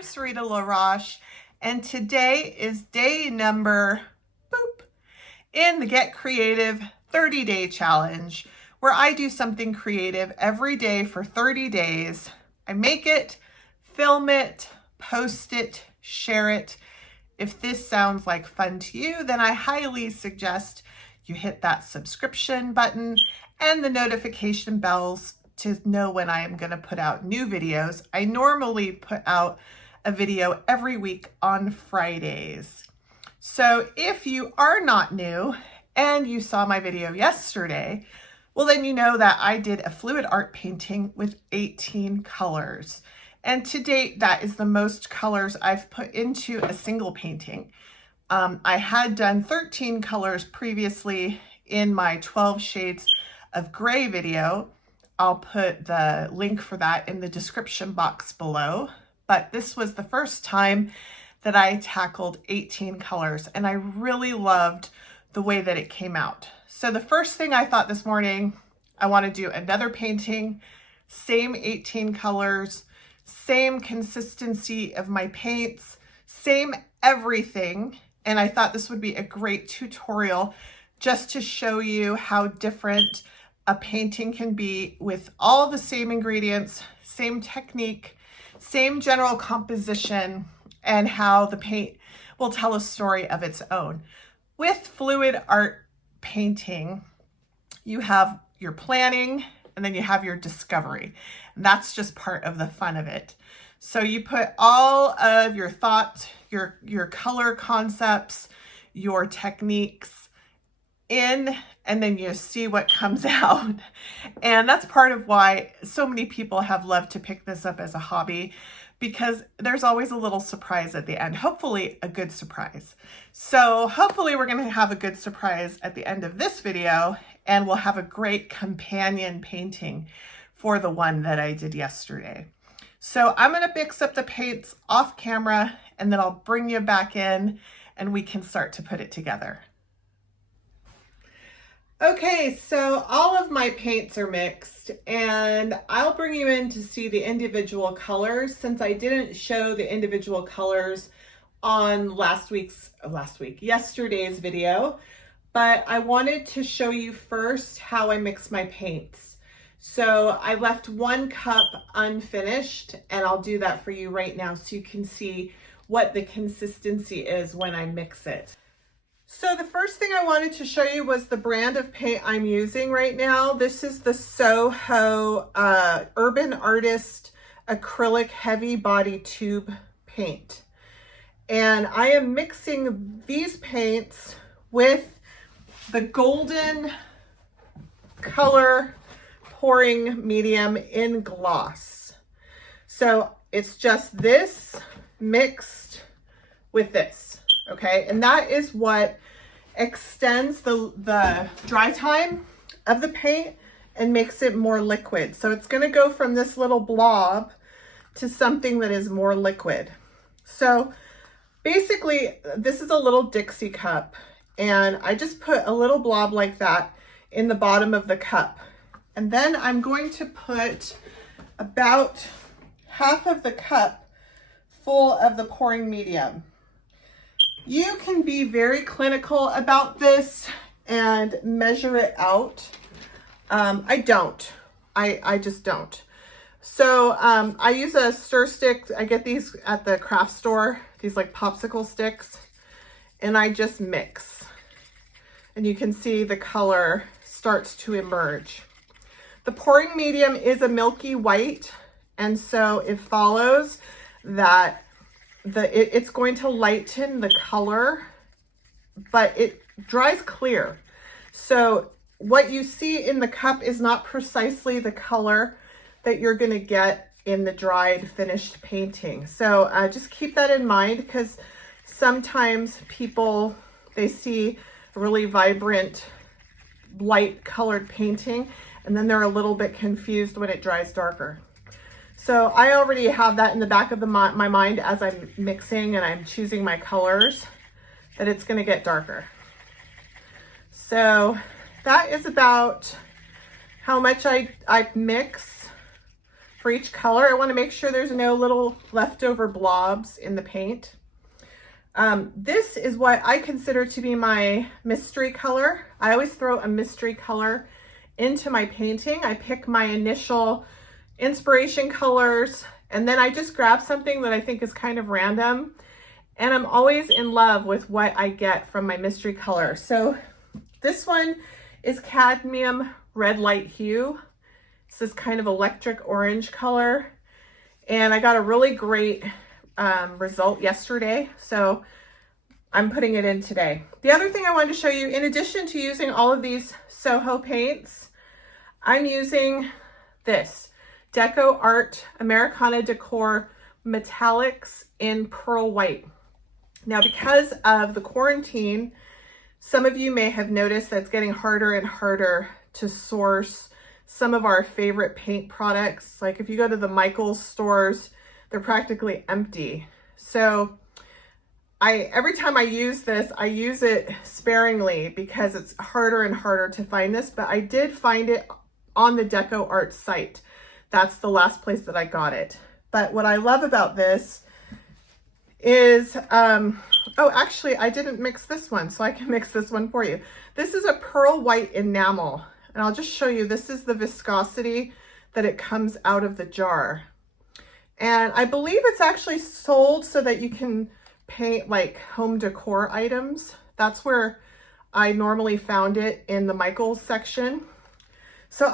I'm Sarita Roche, and today is day number in the Get Creative 30-day challenge, where I do something creative every day for 30 days. I make it, film it, post it, share it. If this sounds like fun to you, then I highly suggest you hit that subscription button and the notification bells to know when I am going to put out new videos. I normally put out a video every week on Fridays. So if you are not new and you saw my video yesterday, well, then you know that I did a fluid art painting with 18 colors. And to date, that is the most colors I've put into a single painting. I had done 13 colors previously in my 12 shades of gray video. I'll put the link for that in the description box below. But this was the first time that I tackled 18 colors, and I really loved the way that it came out. So the first thing I thought this morning, I want to do another painting, same 18 colors, same consistency of my paints, same everything. And I thought this would be a great tutorial just to show you how different a painting can be with all the same ingredients, same technique, same general composition, and how the paint will tell a story of its own. With fluid art painting, you have your planning and then you have your discovery. And that's just part of the fun of it. So you put all of your thoughts, your color concepts, your techniques in, and then you see what comes out. And that's part of why so many people have loved to pick this up as a hobby, because there's always a little surprise at the end, hopefully a good surprise. So hopefully we're going to have a good surprise at the end of this video, and we'll have a great companion painting for the one that I did yesterday. So I'm going to mix up the paints off camera, and then I'll bring you back in and we can start to put it together. Okay, so all of my paints are mixed, and I'll bring you in to see the individual colors since I didn't show the individual colors on yesterday's video, but I wanted to show you first how I mix my paints. So I left 1 cup unfinished, and I'll do that for you right now so you can see what the consistency is when I mix it. So the first thing I wanted to show you was the brand of paint I'm using right now. This is the Soho Urban Artist Acrylic Heavy Body Tube Paint. And I am mixing these paints with the golden color pouring medium in gloss. So it's just this mixed with this. Okay, and that is what extends the dry time of the paint and makes it more liquid. So it's going to go from this little blob to something that is more liquid. So basically, this is a little Dixie cup, and I just put a little blob like that in the bottom of the cup. And then I'm going to put about half of the cup full of the pouring medium. You can be very clinical about this and measure it out. I don't. I just don't. So I use a stir stick. I get these at the craft store, these like popsicle sticks, and I just mix. And you can see the color starts to emerge. The pouring medium is a milky white, and so it follows that it's going to lighten the color, but it dries clear. So what you see in the cup is not precisely the color that you're going to get in the dried finished painting. So just keep that in mind, because sometimes people, they see a really vibrant light colored painting and then they're a little bit confused when it dries darker. So I already have that in the back of my mind as I'm mixing and I'm choosing my colors, that it's going to get darker. So that is about how much I mix. for each color. I want to make sure there's no little leftover blobs in the paint. This is what I consider to be my mystery color. I always throw a mystery color into my painting. I pick my initial inspiration colors, and then I just grab something that I think is kind of random, and I'm always in love with what I get from my mystery color. So this one is cadmium red light hue. It's this kind of electric orange color, and I got a really great result yesterday, so I'm putting it in today. The other thing I wanted to show you, in addition to using all of these Soho paints, I'm using this Deco Art Americana Decor Metallics in Pearl White. Now, because of the quarantine, some of you may have noticed that it's getting harder and harder to source some of our favorite paint products. Like if you go to the Michaels stores, they're practically empty. So every time I use this, I use it sparingly because it's harder and harder to find this, but I did find it on the Deco Art site. That's the last place that I got it. But what I love about this is, oh, actually I didn't mix this one, so I can mix this one for you. This is a pearl white enamel, and I'll just show you, this is the viscosity that it comes out of the jar. And I believe it's actually sold so that you can paint like home decor items. That's where I normally found it, in the Michaels section. So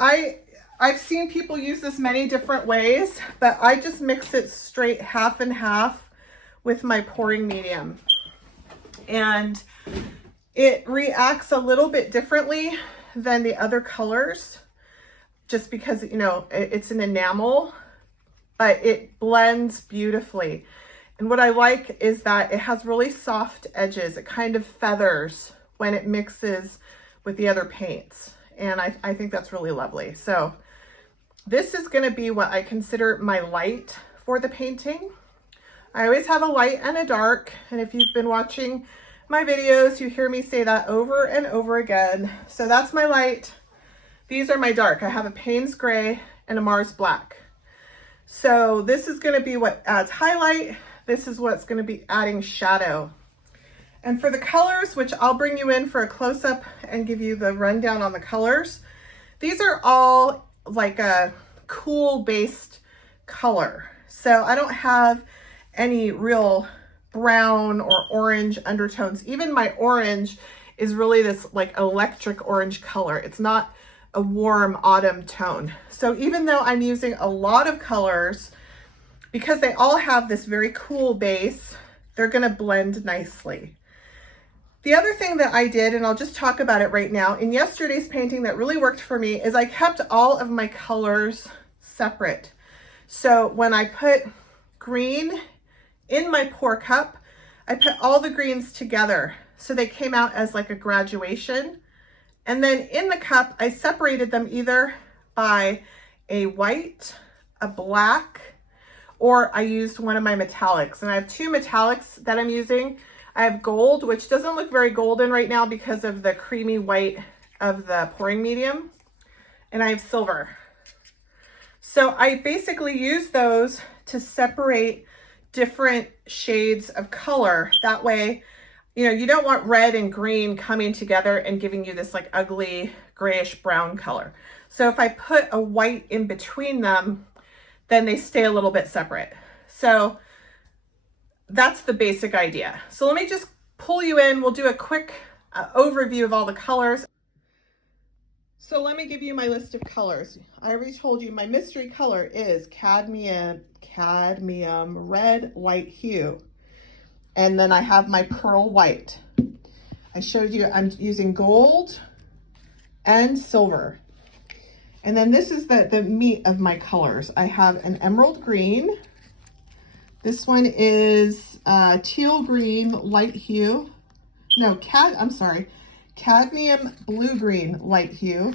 I've seen people use this many different ways, but I just mix it straight half and half with my pouring medium. And it reacts a little bit differently than the other colors, just because, you know, it's an enamel, but it blends beautifully. And what I like is that it has really soft edges. It kind of feathers when it mixes with the other paints. And I think that's really lovely. So this is going to be what I consider my light for the painting. I always have a light and a dark. And if you've been watching my videos, you hear me say that over and over again. So that's my light. These are my dark. I have a Payne's Gray and a Mars Black. So this is going to be what adds highlight. This is what's going to be adding shadow. And for the colors, which I'll bring you in for a close-up and give you the rundown on the colors, these are all like a cool based color. So I don't have any real brown or orange undertones. Even my orange is really this like electric orange color. It's not a warm autumn tone. So even though I'm using a lot of colors, because they all have this very cool base, they're going to blend nicely. The other thing that I did, and I'll just talk about it right now, in yesterday's painting that really worked for me is I kept all of my colors separate. So when I put green in my pour cup, I put all the greens together so they came out as like a graduation. And then in the cup, I separated them either by a white, a black, or I used one of my metallics. And I have two metallics that I'm using. I have gold, which doesn't look very golden right now because of the creamy white of the pouring medium. And I have silver. So I basically use those to separate different shades of color. That way, you know, you don't want red and green coming together and giving you this like ugly grayish brown color. So if I put a white in between them, then they stay a little bit separate. So that's the basic idea. So let me just pull you in. We'll do a quick overview of all the colors. So let me give you my list of colors. I already told you my mystery color is cadmium red light hue. And then I have my pearl white. I showed you I'm using gold and silver. And then this is the meat of my colors. I have an emerald green. This one is teal green light hue. No, cadmium blue green light hue.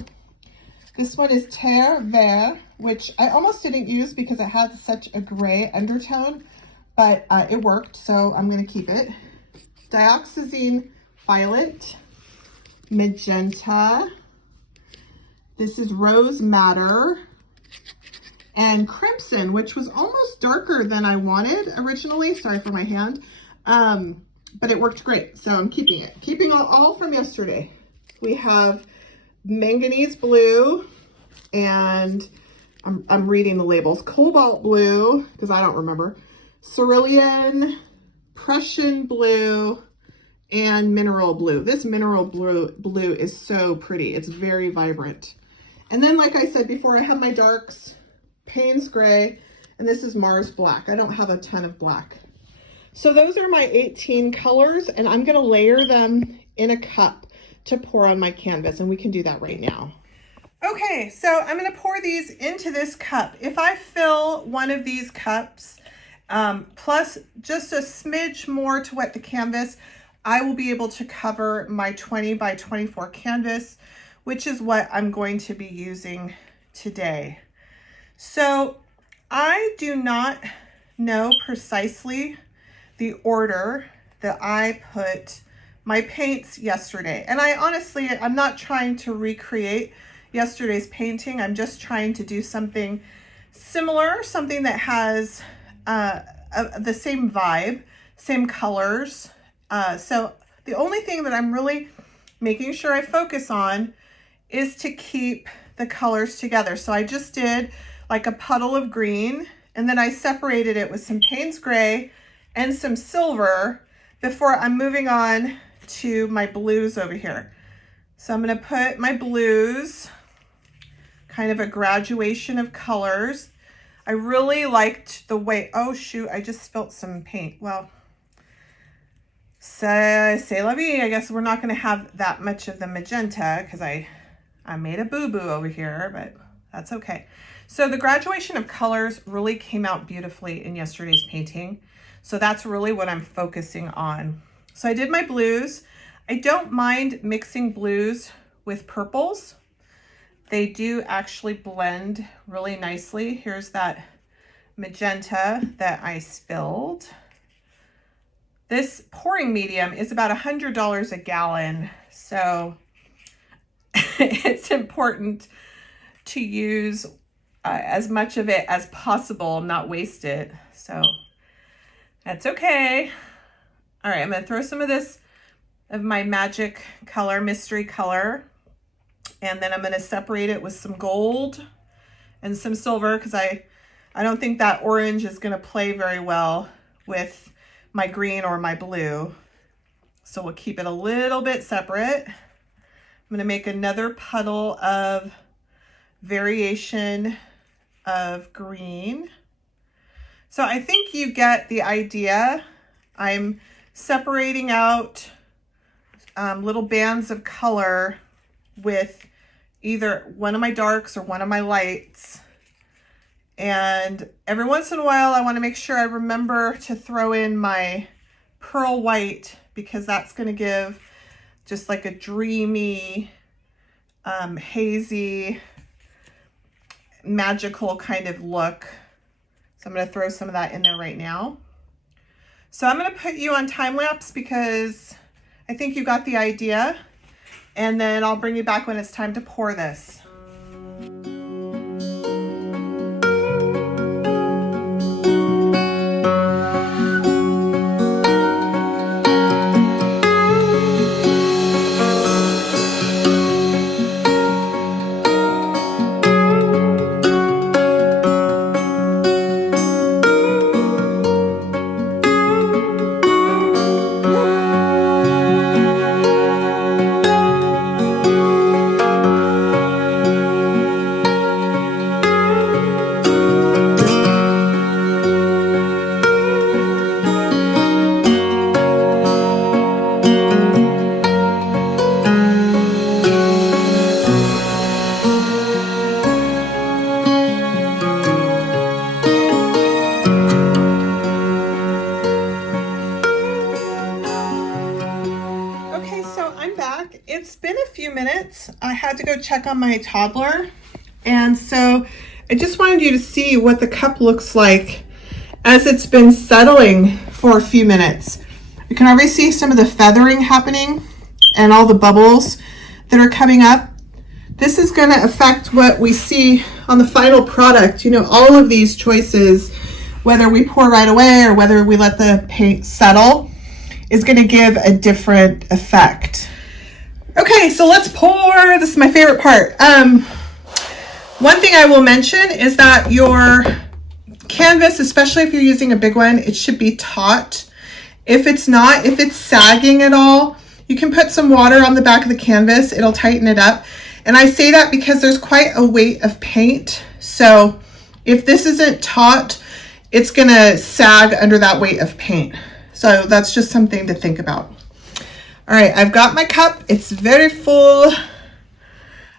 This one is terre vert, which I almost didn't use because it had such a gray undertone, but it worked, so I'm going to keep it. Dioxazine violet, magenta. This is rose madder, and crimson, which was almost darker than I wanted originally. Sorry for my hand. But it worked great, so I'm keeping it. Keeping all from yesterday. We have manganese blue, and I'm reading the labels. Cobalt blue, because I don't remember. Cerulean, Prussian blue, and mineral blue. This mineral blue is so pretty. It's very vibrant. And then, like I said before, I have my darks, Payne's gray, and this is Mars black. I don't have a ton of black. So those are my 18 colors, and I'm gonna layer them in a cup to pour on my canvas, and we can do that right now. Okay, so I'm gonna pour these into this cup. If I fill one of these cups, plus just a smidge more to wet the canvas, I will be able to cover my 20 by 24 canvas, which is what I'm going to be using today. So I do not know precisely the order that I put my paints yesterday. And I'm not trying to recreate yesterday's painting. I'm just trying to do something similar, something that has the same vibe, same colors. So the only thing that I'm really making sure I focus on is to keep the colors together. So I just did like a puddle of green, and then I separated it with some Payne's gray and some silver before I'm moving on to my blues over here. So I'm gonna put my blues, kind of a graduation of colors. I really liked the way, oh shoot, I just spilt some paint. Well, c'est la vie. I guess we're not gonna have that much of the magenta because I made a boo-boo over here, but that's okay. So the graduation of colors really came out beautifully in yesterday's painting. So that's really what I'm focusing on. So I did my blues. I don't mind mixing blues with purples. They do actually blend really nicely. Here's that magenta that I spilled. This pouring medium is about $100 a gallon. So it's important to use as much of it as possible, not waste it. So that's okay. All right, I'm gonna throw some of this, of my magic color, mystery color, and then I'm gonna separate it with some gold and some silver, because I don't think that orange is gonna play very well with my green or my blue. So we'll keep it a little bit separate. I'm gonna make another puddle of variation of green. So I think you get the idea. I'm separating out little bands of color with either one of my darks or one of my lights. And every once in a while, I want to make sure I remember to throw in my pearl white, because that's going to give just like a dreamy, hazy, magical kind of look. So I'm going to throw some of that in there right now. So I'm going to put you on time lapse because I think you got the idea, and then I'll bring you back when it's time to pour this. It's been a few minutes. I had to go check on my toddler, and so I just wanted you to see what the cup looks like as it's been settling for a few minutes. You can already see some of the feathering happening and all the bubbles that are coming up. this is going to affect what we see on the final product. You know, all of these choices, whether we pour right away or whether we let the paint settle, is going to give a different effect. Okay, so let's pour. This is my favorite part. One thing I will mention is that your canvas, especially if you're using a big one, it should be taut. If it's not, if it's sagging at all, you can put some water on the back of the canvas. It'll tighten it up. And I say that because there's quite a weight of paint. So if this isn't taut, it's gonna sag under that weight of paint. So that's just something to think about. All right, I've got my cup. It's very full.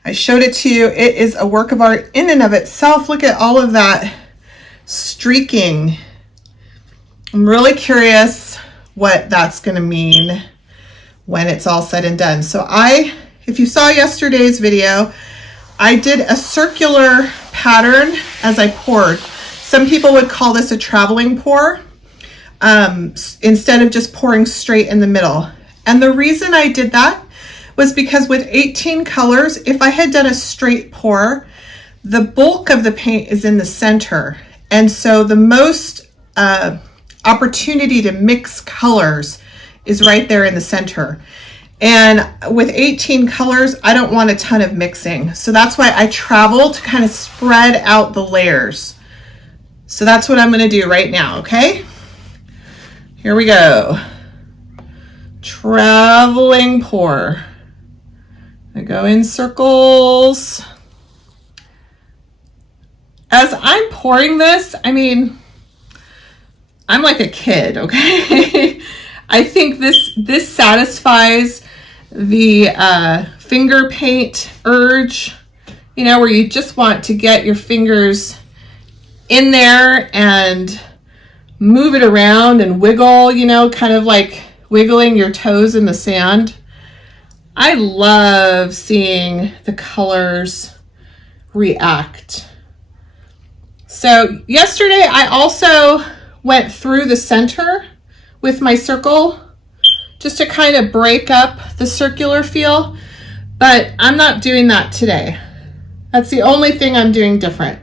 I showed it to you. It is a work of art in and of itself. Look at all of that streaking. I'm really curious what that's gonna mean when it's all said and done. So if you saw yesterday's video, I did a circular pattern as I poured. Some people would call this a traveling pour, instead of just pouring straight in the middle. And the reason I did that was because with 18 colors, if I had done a straight pour, the bulk of the paint is in the center. And so the most opportunity to mix colors is right there in the center. And with 18 colors, I don't want a ton of mixing. So that's why I travel to kind of spread out the layers. So that's what I'm gonna do right now, okay? Here we go. Traveling pour. I go in circles. As I'm pouring this, I mean, I'm like a kid, okay? I think this satisfies the finger paint urge, you know, where you just want to get your fingers in there and move it around and wiggle, you know, kind of like wiggling your toes in the sand. I love seeing the colors react. So yesterday I also went through the center with my circle just to kind of break up the circular feel, but I'm not doing that today. That's the only thing I'm doing different.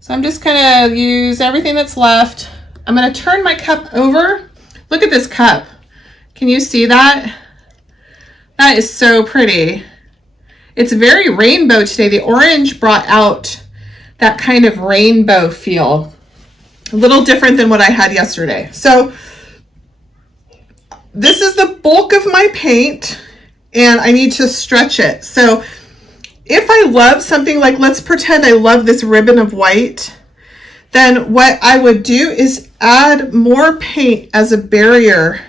So I'm just gonna use everything that's left. I'm gonna turn my cup over. Look at this cup. Can you see that? That is so pretty. It's very rainbow today. The orange brought out that kind of rainbow feel. A little different than what I had yesterday. So this is the bulk of my paint and I need to stretch it. So if I love something, like let's pretend I love this ribbon of white, then what I would do is add more paint as a barrier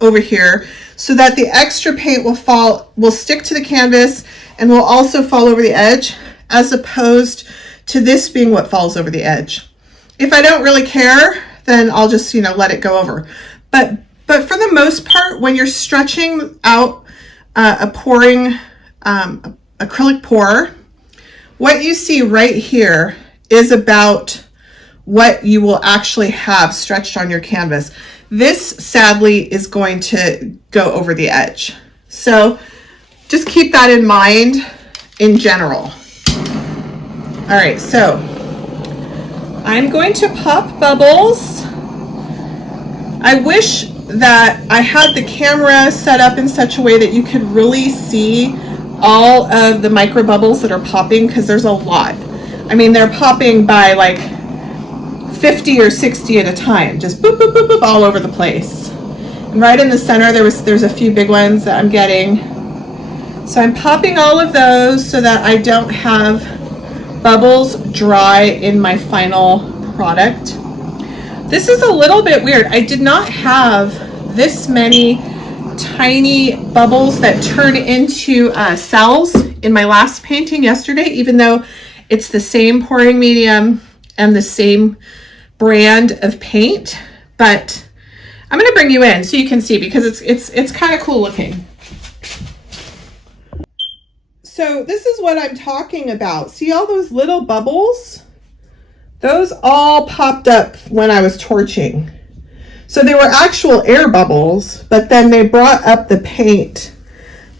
over here so that the extra paint will stick to the canvas and will also fall over the edge, as opposed to this being what falls over the edge. If I don't really care, then I'll just, you know, let it go over. But for the most part, when you're stretching out a pouring acrylic pour, what you see right here is about what you will actually have stretched on your canvas. This sadly is going to go over the edge. So just keep that in mind in general. All right, so I'm going to pop bubbles. I wish that I had the camera set up in such a way that you could really see all of the micro bubbles that are popping, because there's a lot. I mean, they're popping by like 50 or 60 at a time, just boop, boop, boop, boop, all over the place. And right in the center, there's a few big ones that I'm getting. So I'm popping all of those so that I don't have bubbles dry in my final product. This is a little bit weird. I did not have this many tiny bubbles that turn into cells in my last painting yesterday, even though it's the same pouring medium and the same brand of paint. But I'm going to bring you in so you can see, because it's kind of cool looking. So this is what I'm talking about. See all those little bubbles? Those all popped up when I was torching. So they were actual air bubbles, but then they brought up the paint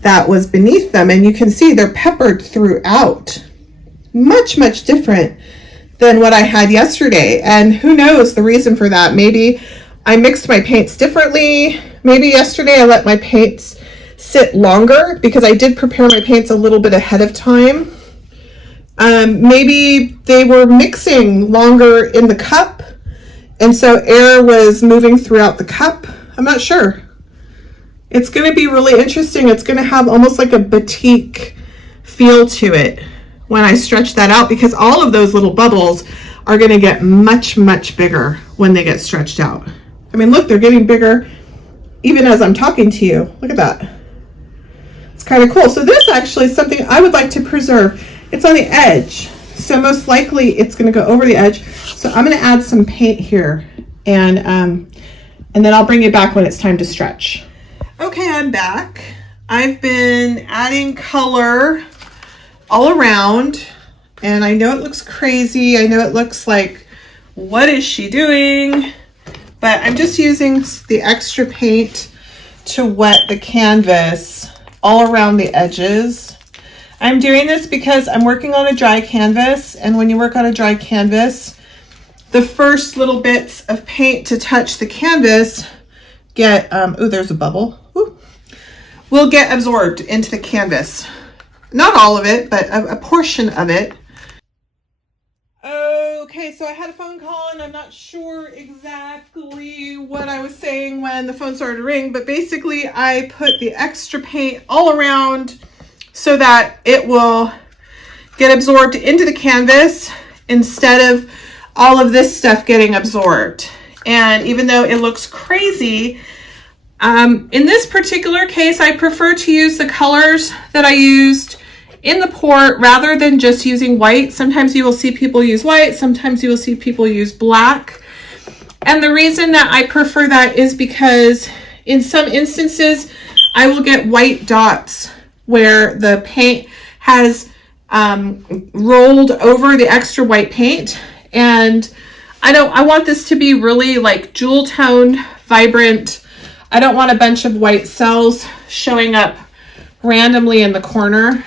that was beneath them. And you can see they're peppered throughout. Much, much different than what I had yesterday. And who knows the reason for that. Maybe I mixed my paints differently. Maybe yesterday I let my paints sit longer because I did prepare my paints a little bit ahead of time. Maybe they were mixing longer in the cup, and so air was moving throughout the cup. I'm not sure. It's going to be really interesting. It's going to have almost like a batik feel to it when I stretch that out, because all of those little bubbles are going to get much, much bigger when they get stretched out. I mean, look, they're getting bigger even as I'm talking to you. Look at that. It's kind of cool. So this actually is something I would like to preserve. It's on the edge, so most likely it's going to go over the edge. So I'm going to add some paint here, and then I'll bring it back when it's time to stretch. Okay, I'm back. I've been adding color all around, and I know it looks crazy. I know it looks like, what is she doing? But I'm just using the extra paint to wet the canvas all around the edges. I'm doing this because I'm working on a dry canvas, and when you work on a dry canvas, the first little bits of paint to touch the canvas get, oh, there's a bubble, will get absorbed into the canvas. Not all of it, but a portion of it. Okay, so I had a phone call, and I'm not sure exactly what I was saying when the phone started to ring, but basically I put the extra paint all around so that it will get absorbed into the canvas instead of all of this stuff getting absorbed. And even though it looks crazy, in this particular case, I prefer to use the colors that I used in the port rather than just using white. Sometimes you will see people use white, sometimes you will see people use black. And the reason that I prefer that is because in some instances, I will get white dots where the paint has rolled over the extra white paint, and I want this to be really like jewel toned, vibrant. I don't want a bunch of white cells showing up randomly in the corner.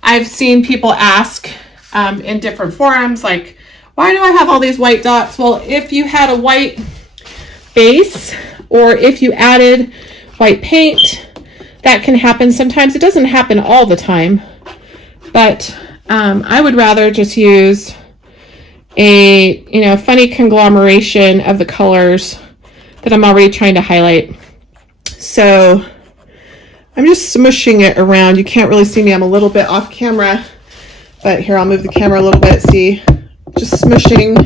I've seen people ask in different forums, like, why do I have all these white dots? Well, if you had a white base, or if you added white paint, that can happen sometimes. It doesn't happen all the time, but I would rather just use a funny conglomeration of the colors that I'm already trying to highlight. So I'm just smushing it around. You can't really see me. I'm a little bit off camera, but here, I'll move the camera a little bit. See, just smushing.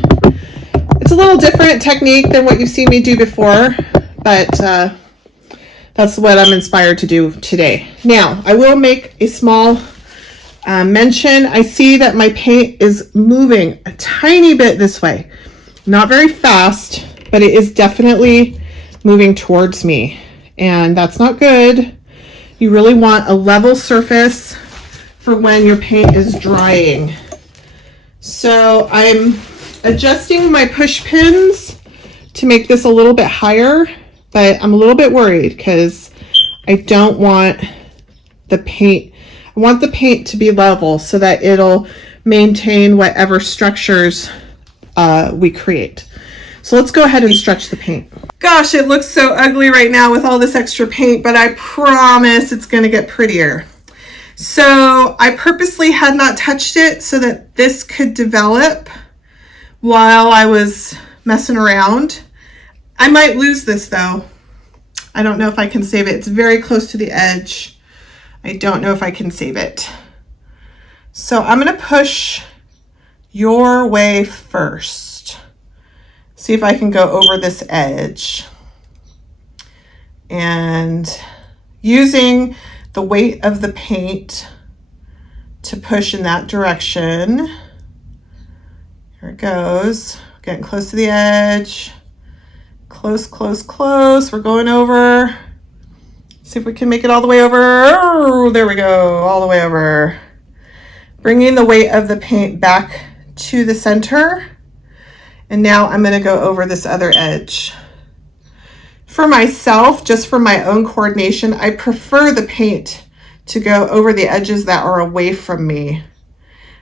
It's a little different technique than what you've seen me do before, but that's what I'm inspired to do today. Now, I will make a small mention. I see that my paint is moving a tiny bit this way. Not very fast, but it is definitely moving towards me, and that's not good. You really want a level surface for when your paint is drying. So I'm adjusting my push pins to make this a little bit higher, but I'm a little bit worried because I don't want the paint, I want the paint to be level so that it'll maintain whatever structures we create. So let's go ahead and stretch the paint. Gosh, it looks so ugly right now with all this extra paint, but I promise it's going to get prettier. So I purposely had not touched it so that this could develop while I was messing around. I might lose this though. I don't know if I can save it. It's very close to the edge. I don't know if I can save it. So I'm going to push your way first. See if I can go over this edge. And using the weight of the paint to push in that direction. Here it goes. Getting close to the edge. Close, close, close. We're going over. See if we can make it all the way over. Oh, there we go. All the way over. Bringing the weight of the paint back to the center. And now I'm going to go over this other edge. For myself, just for my own coordination, I prefer the paint to go over the edges that are away from me.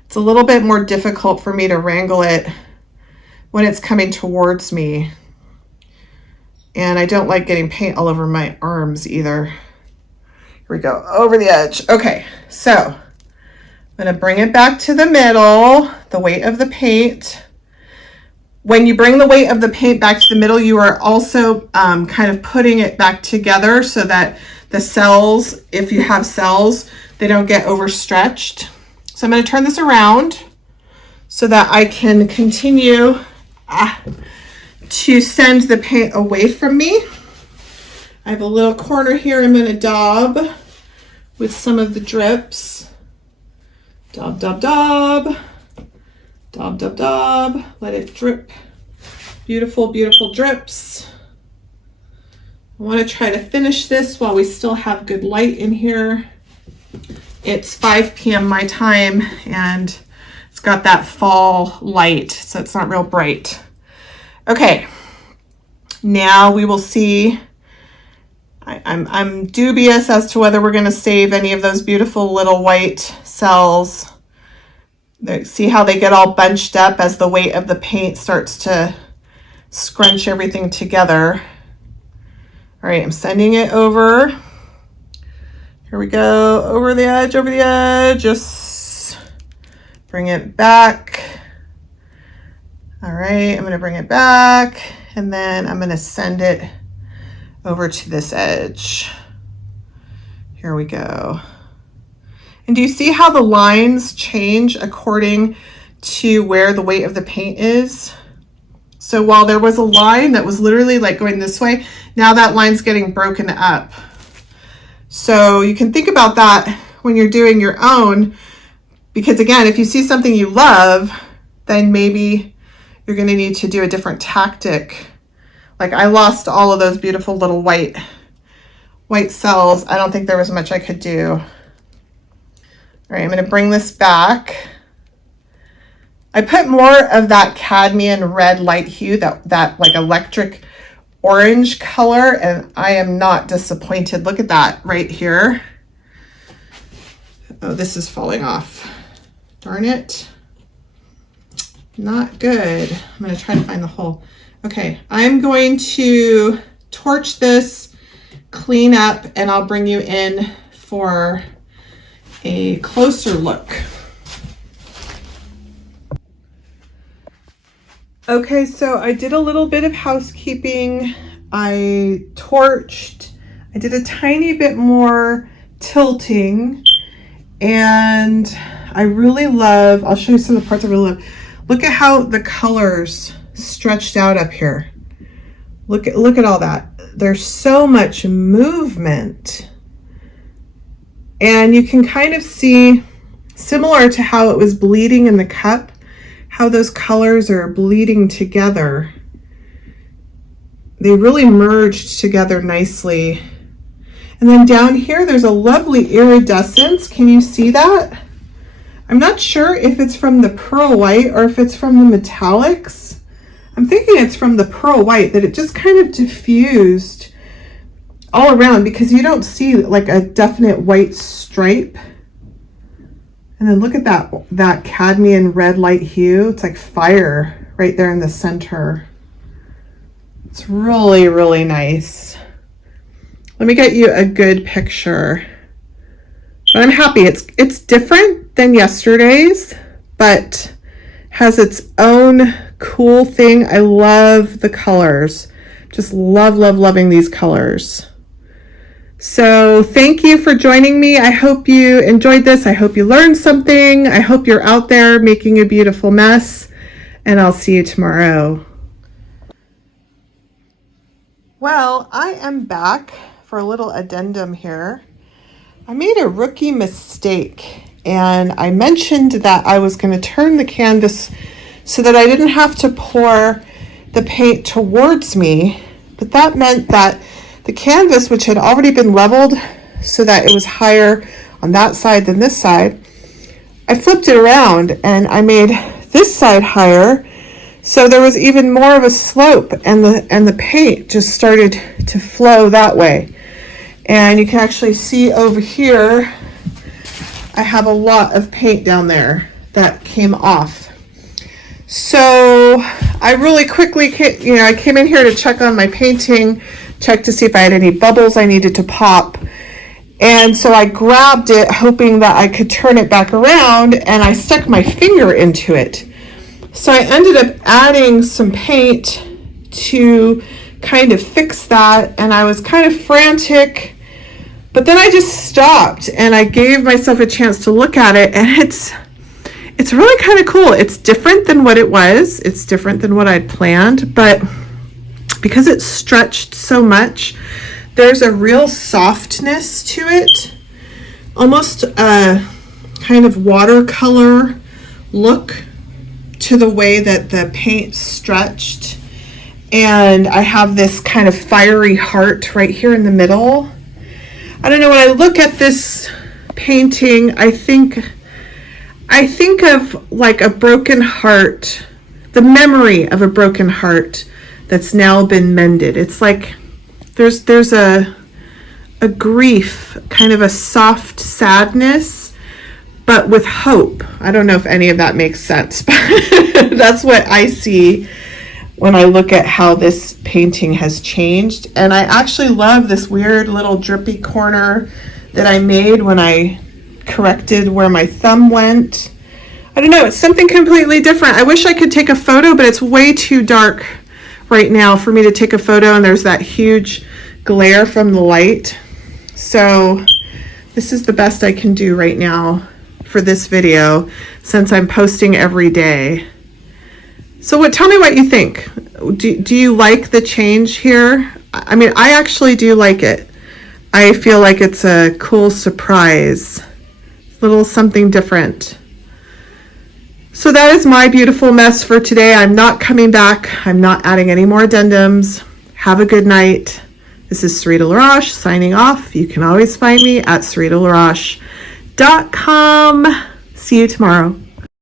It's a little bit more difficult for me to wrangle it when it's coming towards me. And I don't like getting paint all over my arms either. Here we go, over the edge. Okay, so I'm gonna bring it back to the middle, the weight of the paint. When you bring the weight of the paint back to the middle, you are also kind of putting it back together so that the cells, if you have cells, they don't get overstretched. So I'm going to turn this around so that I can continue to send the paint away from me. I have a little corner here I'm going to daub with some of the drips. Daub, daub, daub. Daub, daub, daub. Let it drip. Beautiful, beautiful drips. I want to try to finish this while we still have good light in here. It's 5 p.m. my time, and it's got that fall light, so it's not real bright. Okay, now we will see. I'm dubious as to whether we're going to save any of those beautiful little white cells. See how they get all bunched up as the weight of the paint starts to scrunch everything together. All right, I'm sending it over. Here we go, over the edge, just bring it back. All right, I'm gonna bring it back, and then I'm gonna send it over to this edge. Here we go. And do you see how the lines change according to where the weight of the paint is? So while there was a line that was literally like going this way, now that line's getting broken up. So you can think about that when you're doing your own, because again, if you see something you love, then maybe you're going to need to do a different tactic. Like I lost all of those beautiful little white cells. I don't think there was much I could do. All right, I'm going to bring this back. I put more of that cadmium red light hue, that like electric orange color, and I am not disappointed. Look at that right here. Oh, this is falling off. Darn it. Not good. I'm going to try to find the hole. Okay, I'm going to torch this, clean up, and I'll bring you in for a closer look. Okay, so I did a little bit of housekeeping. I torched. I did a tiny bit more tilting, and I really love, I'll show you some of the parts I really love. Look at how the colors stretched out up here. Look at all that. There's so much movement. And you can kind of see, similar to how it was bleeding in the cup, how those colors are bleeding together. They really merged together nicely. And then down here, there's a lovely iridescence. Can you see that? I'm not sure if it's from the pearl white or if it's from the metallics. I'm thinking it's from the pearl white, that it just kind of diffused all around, because you don't see like a definite white stripe. And then look at that cadmium red light hue. It's like fire right there in the center. It's really, really nice. Let me get you a good picture. But I'm happy. It's different than yesterday's, but has its own cool thing. I love the colors. Just loving these colors. So thank you for joining me. I hope you enjoyed this. I hope you learned something. I hope you're out there making a beautiful mess, and I'll see you tomorrow. Well, I am back for a little addendum here. I made a rookie mistake, and I mentioned that I was going to turn the canvas so that I didn't have to pour the paint towards me, but that meant that the canvas, which had already been leveled so that it was higher on that side than this side, I flipped it around and I made this side higher, so there was even more of a slope, and the paint just started to flow that way. And you can actually see over here I have a lot of paint down there that came off. So I really quickly, I came in here to check on my painting, check to see if I had any bubbles I needed to pop. And so I grabbed it hoping that I could turn it back around, and I stuck my finger into it. So I ended up adding some paint to kind of fix that, and I was kind of frantic, but then I just stopped and I gave myself a chance to look at it, and it's really kind of cool. It's different than what it was. It's different than what I'd planned, but because it's stretched so much, there's a real softness to it, almost a kind of watercolor look to the way that the paint stretched. And I have this kind of fiery heart right here in the middle. I don't know, when I look at this painting, I think of like a broken heart, the memory of a broken heart that's now been mended. It's like there's a grief, kind of a soft sadness, but with hope. I don't know if any of that makes sense, but that's what I see when I look at how this painting has changed. And I actually love this weird little drippy corner that I made when I corrected where my thumb went. I don't know, it's something completely different. I wish I could take a photo, but it's way too dark right now for me to take a photo, and there's that huge glare from the light. So this is the best I can do right now for this video, since I'm posting every day. So tell me what you think. Do you like the change here? I mean, I actually do like it. I feel like it's a cool surprise, little something different. So that is my beautiful mess for today. I'm not coming back. I'm not adding any more addendums. Have a good night. This is Sarita LaRoche signing off. You can always find me at SaritaLaRoche.com. See you tomorrow.